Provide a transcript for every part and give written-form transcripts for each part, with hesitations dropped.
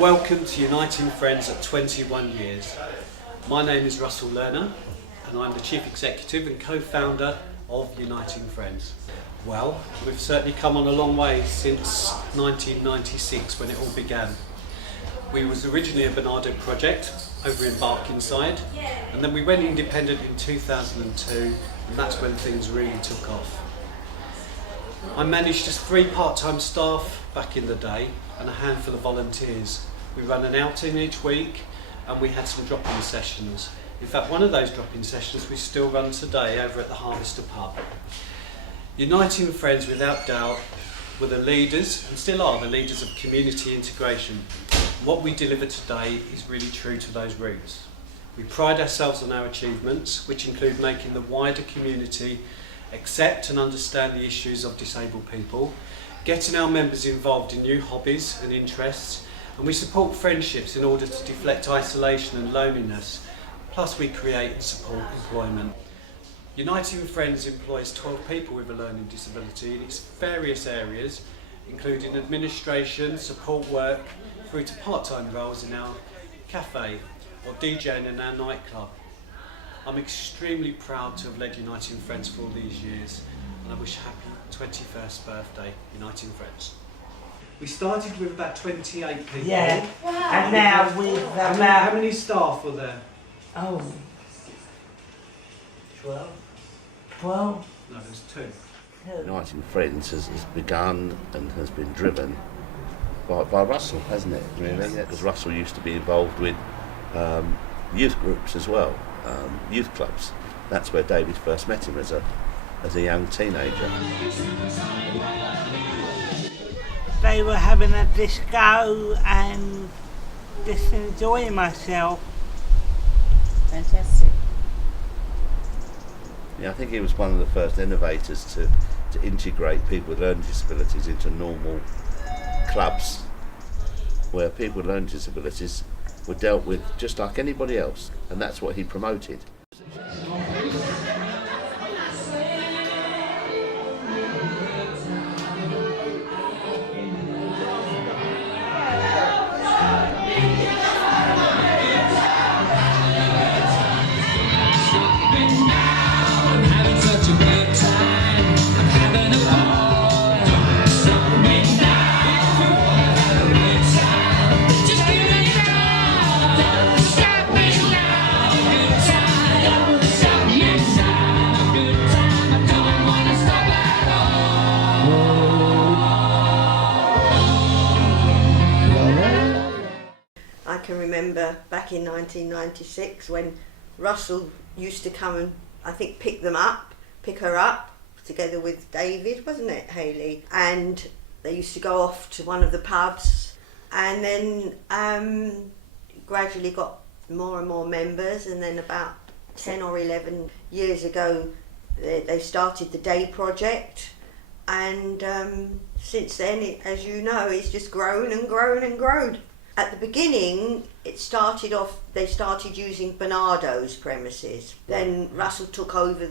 Welcome to Uniting Friends at 21 years. My name is Russell Lerner and I'm the Chief Executive and co-founder of Uniting Friends. Well, we've certainly come on a long way since 1996 when it all began. We was originally a Bernardo project over in Barkingside, and then we went independent in 2002, and that's when things really took off. I managed just 3 part-time staff back in the day and a handful of volunteers. We ran an outing each week and we had some drop-in sessions. In fact, one of those drop-in sessions we still run today over at the Harvester pub. Uniting Friends, without doubt, were the leaders, and still are the leaders, of community integration. What we deliver today is really true to those roots. We pride ourselves on our achievements, which include making the wider community accept and understand the issues of disabled people, getting our members involved in new hobbies and interests, and we support friendships in order to deflect isolation and loneliness. Plus we create and support employment. Uniting Friends employs 12 people with a learning disability in its various areas, including administration, support work, through to part-time roles in our cafe or DJing in our nightclub. I'm extremely proud to have led Uniting Friends for all these years, and I wish happy 21st birthday, Uniting Friends. We started with about 28 people. Yeah. Wow. And now with How many staff were there? 12. 12? No, there's 2. Uniting Friends has begun and has been driven by Russell, hasn't it? Really, because Russell used to be involved with youth groups as well, youth clubs. That's where David first met him as a young teenager. They were having a disco and just enjoying myself. Fantastic. Yeah, I think he was one of the first innovators to integrate people with learning disabilities into normal clubs, where people with learning disabilities were dealt with just like anybody else, and that's what he promoted. I can remember back in 1996 when Russell used to come and I think pick her up together with David, wasn't it, Hayley? And they used to go off to one of the pubs, and then gradually got more and more members, and then about 10 or 11 years ago they started the Day Project, and since then, as you know, it's just grown and grown and grown. At the beginning, they started using Bernardo's premises. Then Russell took over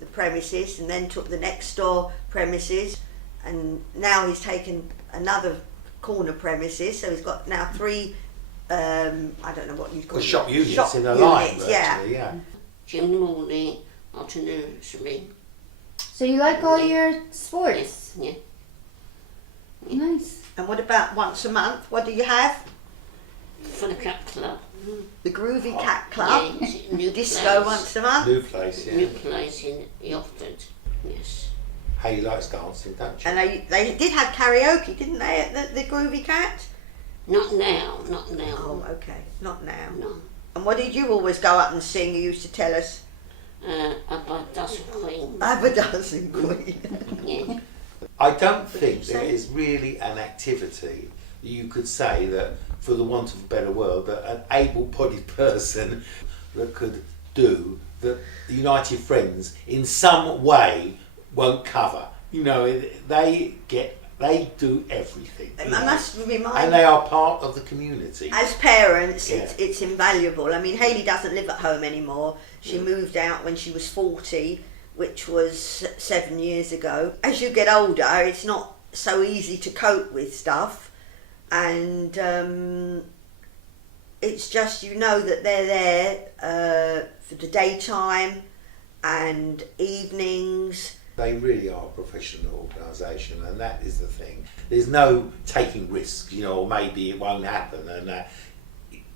the premises and then took the next door premises, and now he's taken another corner premises, so he's got now 3, I don't know what you'd call it. Shop units in a line, yeah. Gym in the morning, afternoon swimming. So you like all your sports? Yeah. Nice. And what about once a month? What do you have? For the cat club. The Groovy Cat Club. Yeah, new Disco place. once a month. New place, yeah. New place in Yofted. Yes. Hayley likes dancing, don't you? And they did have karaoke, didn't they, at the Groovy Cat? Not now. Oh, okay. Not now. No. And what did you always go up and sing? You used to tell us. About Dozen Queen. Have a Dancing Queen. Yeah. I don't think there is really an activity that you could say that, for the want of a better word, that an able-bodied person that could do that United Friends in some way won't cover. You know, they do everything. I must remind and they are part of the community. As parents, Yeah. it's invaluable. I mean, Hayley doesn't live at home anymore. She moved out when she was 40, which was 7 years ago. As you get older, it's not so easy to cope with stuff. and it's just, you know, that they're there for the daytime and evenings. They really are a professional organisation, and that is the thing. There's no taking risks, you know, or maybe it won't happen, and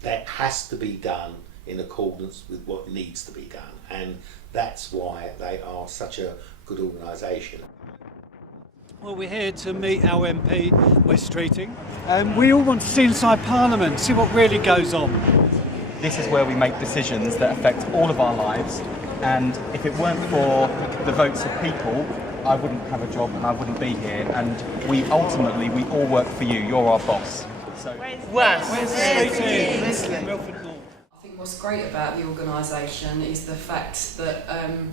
that has to be done in accordance with what needs to be done, and that's why they are such a good organisation. Well, we're here to meet our MP, Wes Streeting. We all want to see inside Parliament, see what really goes on. This is where we make decisions that affect all of our lives, and if it weren't for the votes of people, I wouldn't have a job and I wouldn't be here, and we all work for you. You're our boss. So, Wes Streeting, Milford North. I think what's great about the organisation is the fact that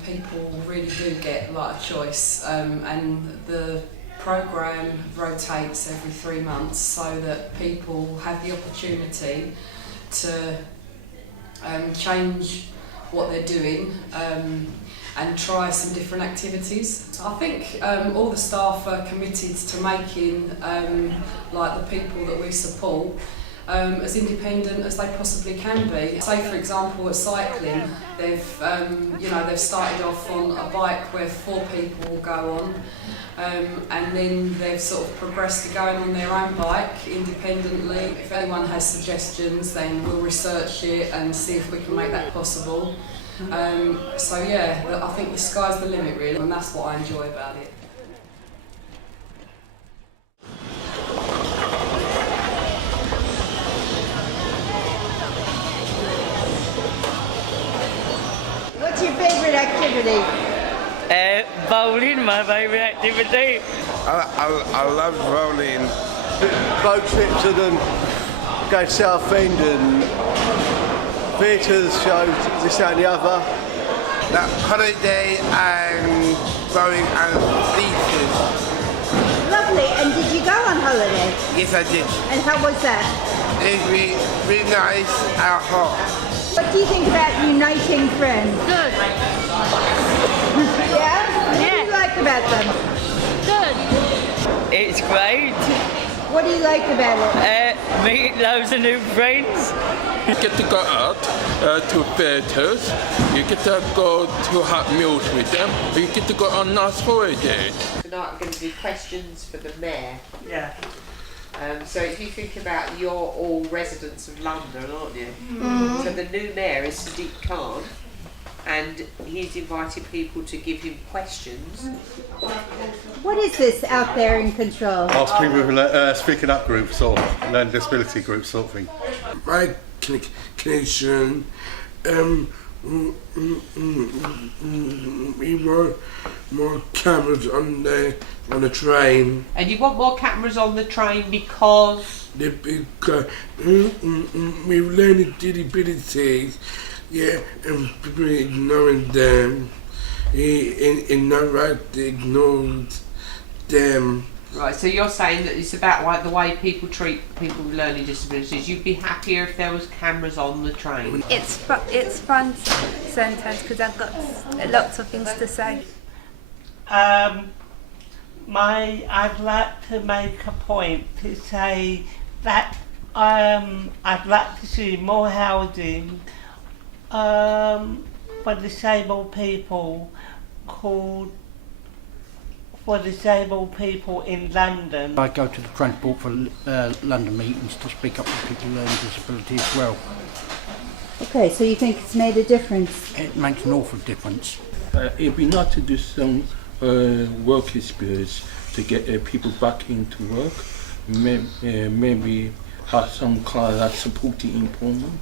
people really do get like a choice, and the programme rotates every 3 months so that people have the opportunity to change what they're doing and try some different activities. I think all the staff are committed to making like the people that we support as independent as they possibly can be. Say for example at cycling, they've started off on a bike where 4 people will go on, and then they've sort of progressed to going on their own bike independently. If anyone has suggestions, then we'll research it and see if we can make that possible. So yeah, I think the sky's the limit really, and that's what I enjoy about it. What's your favourite activity? Bowling, my favourite activity. I love bowling. Boat trips and go to Southend and theatres, shows, this, that and the other. That holiday and bowling and beaches. Lovely. And did you go on holiday? Yes, I did. And how was that? It was really nice and hot. What do you think about uniting friends? Good. Yeah? What do you like about them? Good. It's great. What do you like about it? Meet loads of new friends. You get to go out to theatres, you get to go to have meals with them, or you get to go on nice holidays. Tonight I'm going to do questions for the mayor. Yeah. So if you think about, you're all residents of London, aren't you? Mm. So the new mayor is Sadiq Khan, and he's invited people to give him questions. What is this out there in control? Ask people with speaking up groups or learning disability groups sort of thing. My connection, we want more cameras on the train. And you want more cameras on the train because? Because we've learned disabilities, yeah, and people ignoring them, and not right to ignore them. Right, so you're saying that it's about like the way people treat people with learning disabilities. You'd be happier if there was cameras on the train. It's fun sometimes because I've got lots of things to say. I'd like to make a point to say that I'd like to see more housing for disabled people for disabled people in London. I go to the Transport for London meetings to speak up for people with learning disability as well. Okay, so you think it's made a difference? It makes an awful difference. It'd be nice to do some work experience to get people back into work. Maybe have some kind of supporting employment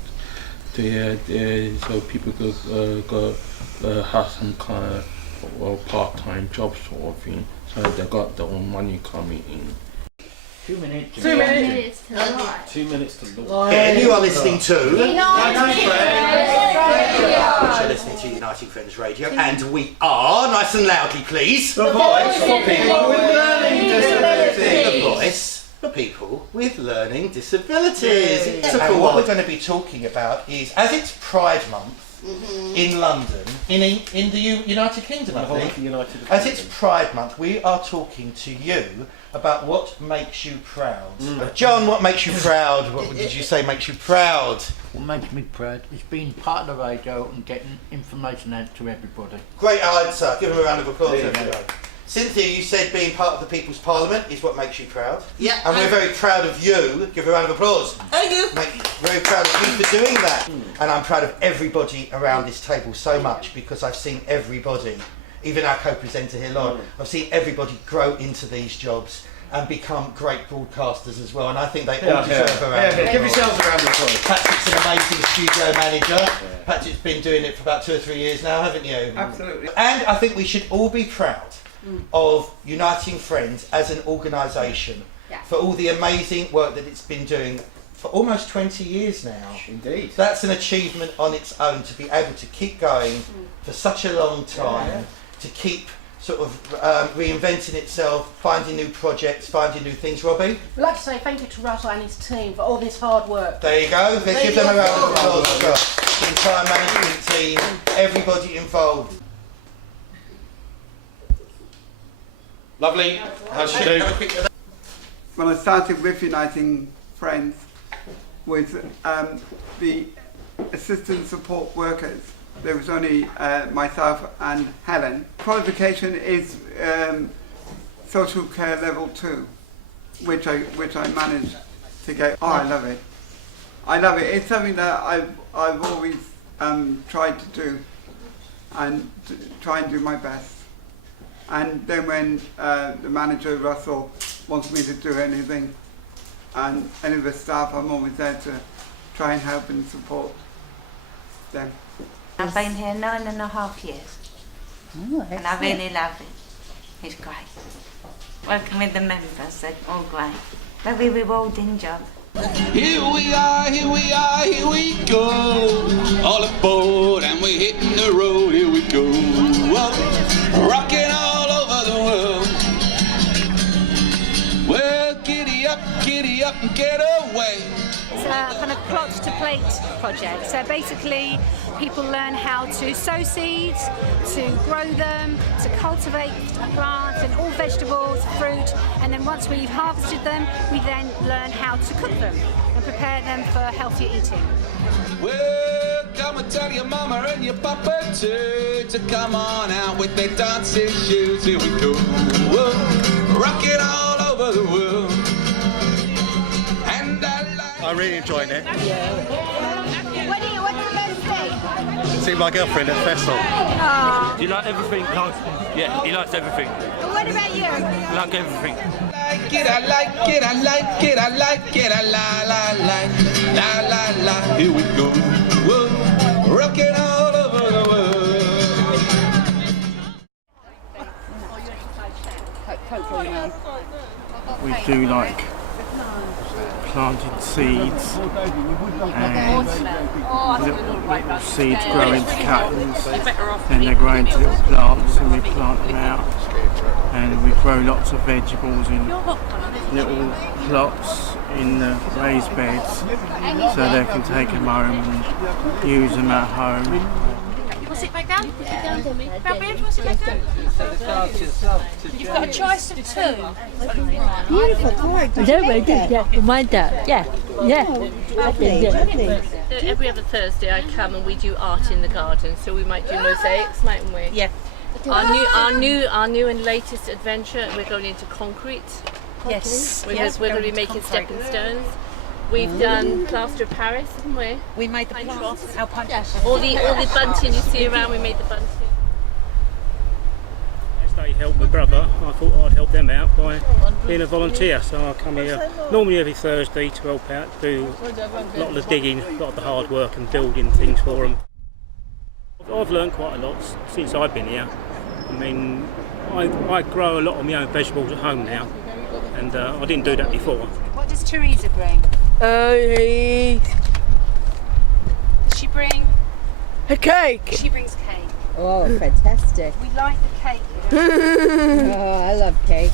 so people could have some kind of part-time job sort of thing, so they got their own money coming in. 2 minutes. 2 minutes to live. 2 minutes to law. And you are listening to Uniting Friends. You're listening to Uniting Friends Radio, and we are, nice and loudly please, The voice for people with learning disabilities. The voice for people with learning disabilities. So what we're going to be talking about is, as it's Pride Month in London, in the United Kingdom, I The whole think. of the United As Kingdom. it's Pride Month, we are talking to you about what makes you proud. John, what makes you proud? What did you say makes you proud? What makes me proud is being part of the radio and getting information out to everybody. Great answer. Give him a round of applause. There you everyone. Cynthia, you said being part of the People's Parliament is what makes you proud. Yeah. And we're very proud of you. Give a round of applause. Thank you. Very proud of you for doing that. And I'm proud of everybody around this table so much because I've seen everybody, even our co-presenter here, Lauren, I've seen everybody grow into these jobs and become great broadcasters as well. And I think they all deserve a round of applause. Give yourselves a round of applause. Patrick's an amazing studio manager. Patrick's been doing it for about 2 or 3 years now, haven't you? Absolutely. And I think we should all be proud of Uniting Friends as an organisation for all the amazing work that it's been doing for almost 20 years now. Indeed. That's an achievement on its own, to be able to keep going for such a long time, to keep sort of reinventing itself, finding new projects, finding new things. Robbie? We'd like to say thank you to Russell and his team for all this hard work. There you go. Let's give them a round of applause as well. The entire management team, everybody involved. Lovely. How's she do? When I started with Uniting Friends with the assistant support workers, there was only myself and Helen. Qualification is social care level 2, which I managed to get. Oh, I love it. I love it. It's something that I've always tried to do and try and do my best. And then when the manager, Russell, wants me to do anything, and any of the staff, I'm always there to try and help and support them. I've been here 9.5 years. Oh, and I really love it. It's great. Working with the members, they're all great. Very rewarding job. Here we are, here we are, here we go. All aboard and we're hitting the road, here we go. Whoa. Rocking all over the world. Well, giddy up and get away. It's a kind of plot to plate project. So basically people learn how to sow seeds, to grow them, to cultivate plants and all vegetables, fruit, and then once we've harvested them, we then learn how to cook them and prepare them for healthier eating. Well, come and tell your mama and your papa too to come on out with their dancing shoes. Here we go. Whoa. Rocking all over the world. And I'm really enjoying it. What's the best thing? See my girlfriend at Festival. Aww. Do you like everything? Yeah, he likes everything. What about you? I like everything. I like it, I like it, I like it, I like it, I la la la. Here we go. Whoa. Rocking all over the world. We do like planting seeds and little seeds grow into cuttings, then they grow into little plants and we plant them out, and we grow lots of vegetables in little plots in the raised beds so they can take them home and use them at home. You want to sit back down? Sit down for me. Robbie, do you want to sit back down? You've got a choice of 2. Beautiful card. Every other Thursday I come and we do art in the garden, so we might do mosaics, mightn't we? Yeah. Our new and latest adventure, we're going into concrete. Yes. We're going to be making stepping stones. We've done plaster of Paris, haven't we? We made the plants. Our punch. All the bunting you see around, we made the bunting. As they helped my brother, I thought I'd help them out by being a volunteer. So I come here normally every Thursday to help out, do a lot of the digging, a lot of the hard work and building things for them. I've learned quite a lot since I've been here. I mean, I grow a lot of my own vegetables at home now, and I didn't do that before. What does Teresa bring? Does she bring a cake? She brings cake. Oh, fantastic. We like the cake. Oh, I love cake.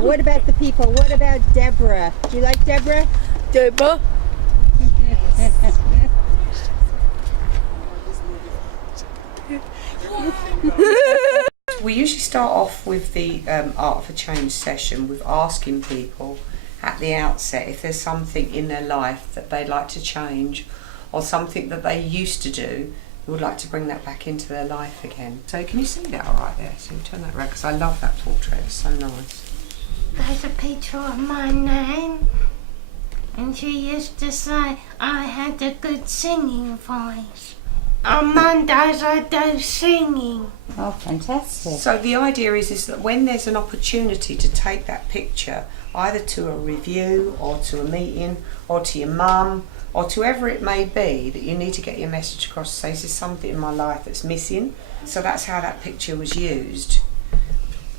What about the people? What about Deborah? Do you like Deborah? Deborah? We usually start off with the Art for Change session with asking people at the outset if there's something in their life that they'd like to change or something that they used to do who would like to bring that back into their life again. So can you see that all right there? So turn that around because I love that portrait, it's so nice. There's a picture of my name, and she used to say I had a good singing voice. On Mondays I do singing. Oh, fantastic. So the idea is that when there's an opportunity to take that picture, either to a review or to a meeting or to your mum or to whoever it may be, that you need to get your message across to say, this is something in my life that's missing. So that's how that picture was used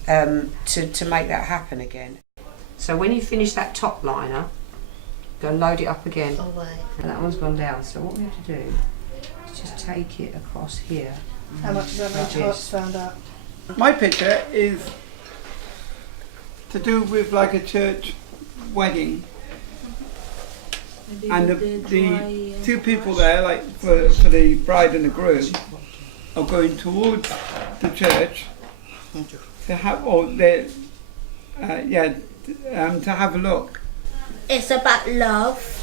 to make that happen again. So when you finish that top liner, go load it up again. Oh, wait. And that one's gone down. So what we have to do is just take it across here. How much does that make hearts found out? My picture is to do with like a church wedding. And the two people there, like for the bride and the groom, are going towards the church to have, to have a look. It's about love.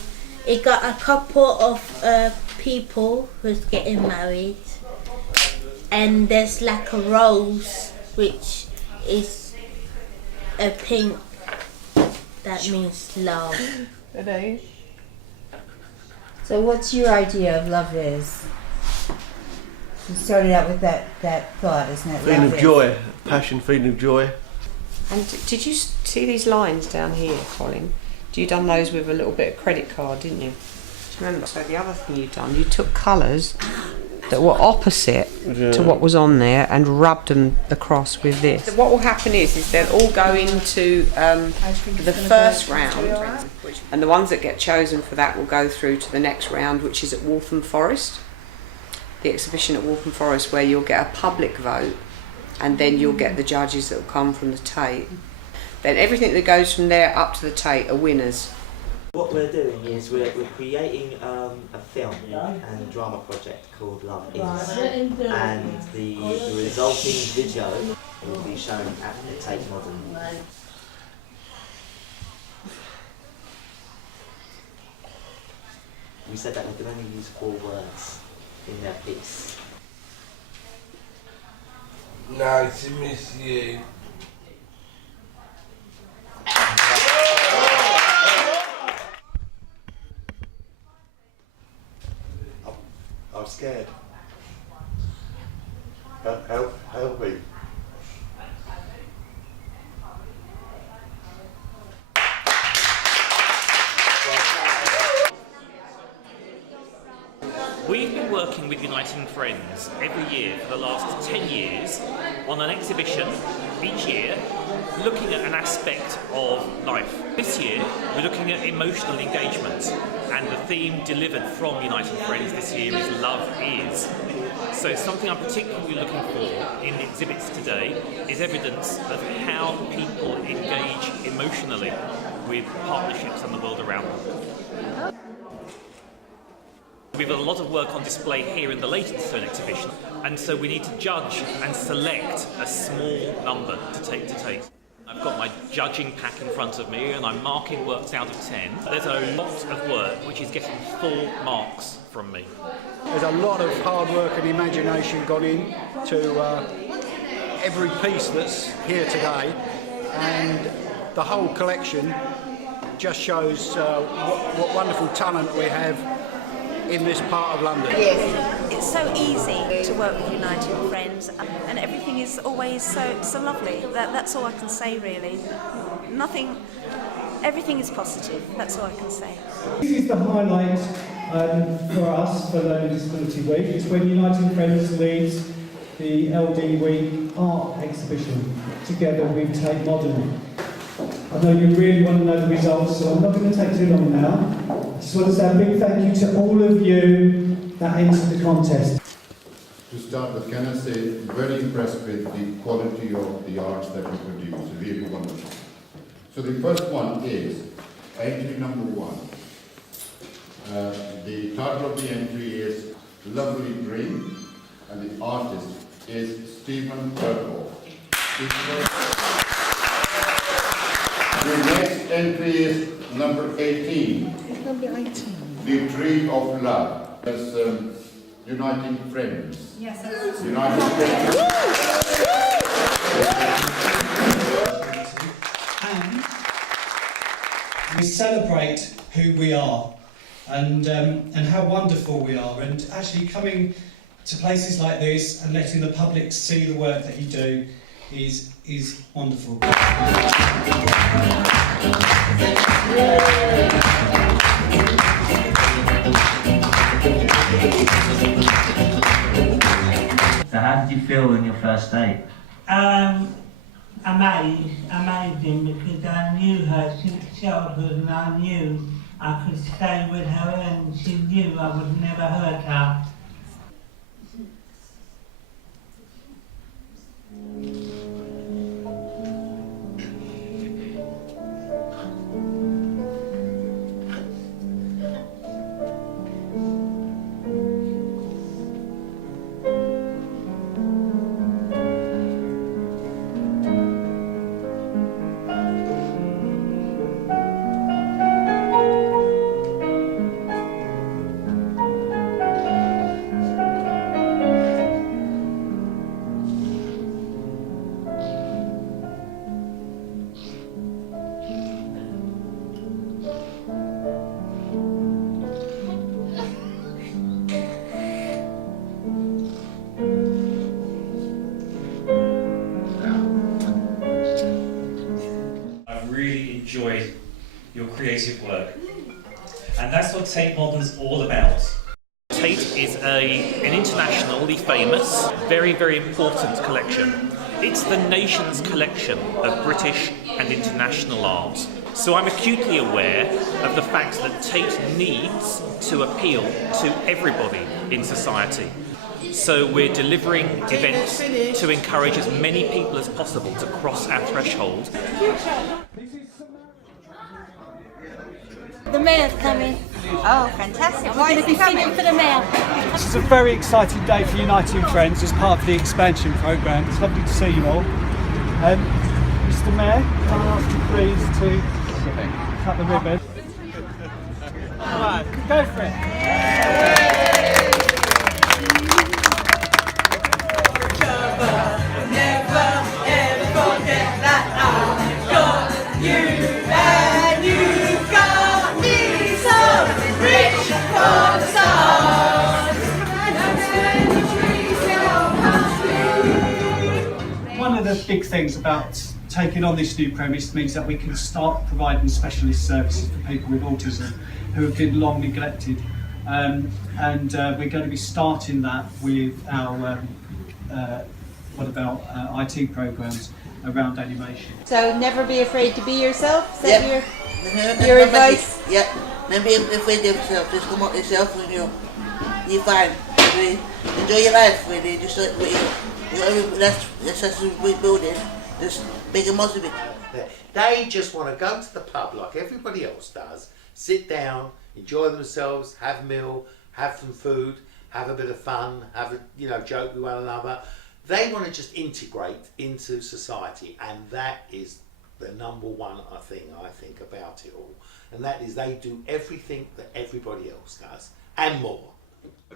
It got a couple of people who's getting married, and there's like a rose which is a pink. That means love. So what's your idea of love is? You started out with that thought, isn't it? Feeling of joy, passion, feeling of joy. And did you see these lines down here, Colin? You done those with a little bit of credit card, didn't you? Do you remember? So the other thing you done, you took colours that were opposite to what was on there and rubbed them across with this. What will happen is they'll all go into the first round, and the ones that get chosen for that will go through to the next round, which is at Waltham Forest. The exhibition at Waltham Forest, where you'll get a public vote, and then you'll get the judges that will come from the Tate. Then everything that goes from there up to the Tate are winners. What we're doing is we're creating a film and drama project called Love Is, and the resulting video will be shown at the Tate Modern. We said that we can only use 4 words in their piece. Nice to miss you. I'm scared. Help me. We've been working with Uniting Friends every year for the last 10 years on an exhibition each year looking at an aspect of life. This year we're looking at emotional engagement, and the theme delivered from Uniting Friends this year is Love Is. So something I'm particularly looking for in the exhibits today is evidence of how people engage emotionally with partnerships and the world around them. We have a lot of work on display here in the Leytonstone exhibition, and so we need to judge and select a small number to take to Tate. I've got my judging pack in front of me and I'm marking works out of 10. There's a lot of work which is getting full marks from me. There's a lot of hard work and imagination gone in to every piece that's here today, and the whole collection just shows what wonderful talent we have in this part of London. Yes. It's so easy to work with Uniting Friends, and everything is always so lovely. That's all I can say, really. Everything is positive, that's all I can say. This is the highlight for us for Learning Disability Week. It's when Uniting Friends leads the LD Week art exhibition together with Tate Modern. I know you really want to know the results, so I'm not going to take too long now. I just want to say a big thank you to all of you that entered the contest. To start with, can I say, very impressed with the quality of the arts that we produce, really wonderful. So the first one is entry number 1. The title of the entry is Lovely Dream. and the artist is Stephen Kirkhope. The next entry is number 18. Number 18. The Tree of Love. That's Uniting Friends. Yes, that's Uniting Friends. And we celebrate who we are and how wonderful we are, and actually coming to places like this and letting the public see the work that you do is wonderful. So how did you feel on your first date? Amazing, because I knew her since childhood and I knew I could stay with her and she knew I would never hurt her. Enjoyed your creative work, and that's what Tate Modern's all about. Tate is an internationally famous, very, very important collection. It's the nation's collection of British and international art. So I'm acutely aware of the fact that Tate needs to appeal to everybody in society. So we're delivering events to encourage as many people as possible to cross our threshold. The mayor's coming. Oh, fantastic. Why is he coming for the mayor? This is a very exciting day for Uniting Friends as part of the expansion programme. It's lovely to see you all. Mr Mayor, can I ask you please to cut the ribbon? Come on, go for it. One of the big things about taking on this new premise means that we can start providing specialist services for people with autism who have been long neglected, and we're going to be starting that with our IT programs around animation. So never be afraid to be yourself. Is that Yep. your advice? Yeah. Never be afraid of yourself. Just come out yourself and you're fine. Really enjoy your life. Really, just like that's we're building. Just make a most of it. They just want to go to the pub like everybody else does, sit down, enjoy themselves, have a meal, have some food, have a bit of fun, have a joke with one another. They want to just integrate into society, and that is the number one thing I think about it all. And that is they do everything that everybody else does, and more.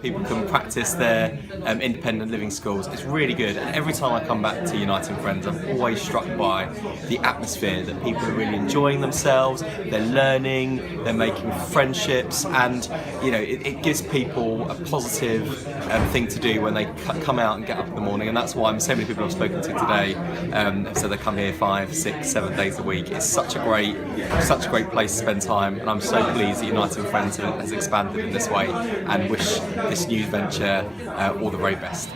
People can practice their independent living skills. It's really good, and every time I come back to Uniting Friends I'm always struck by the atmosphere, that people are really enjoying themselves, they're learning, they're making friendships, and it gives people a positive thing to do when they come out and get up in the morning. And that's why so many people I've spoken to today so they come here 5, 6, 7 days a week. It's such a great place to spend time, and I'm so pleased that Uniting Friends has expanded in this way, and wish this new venture all the very best.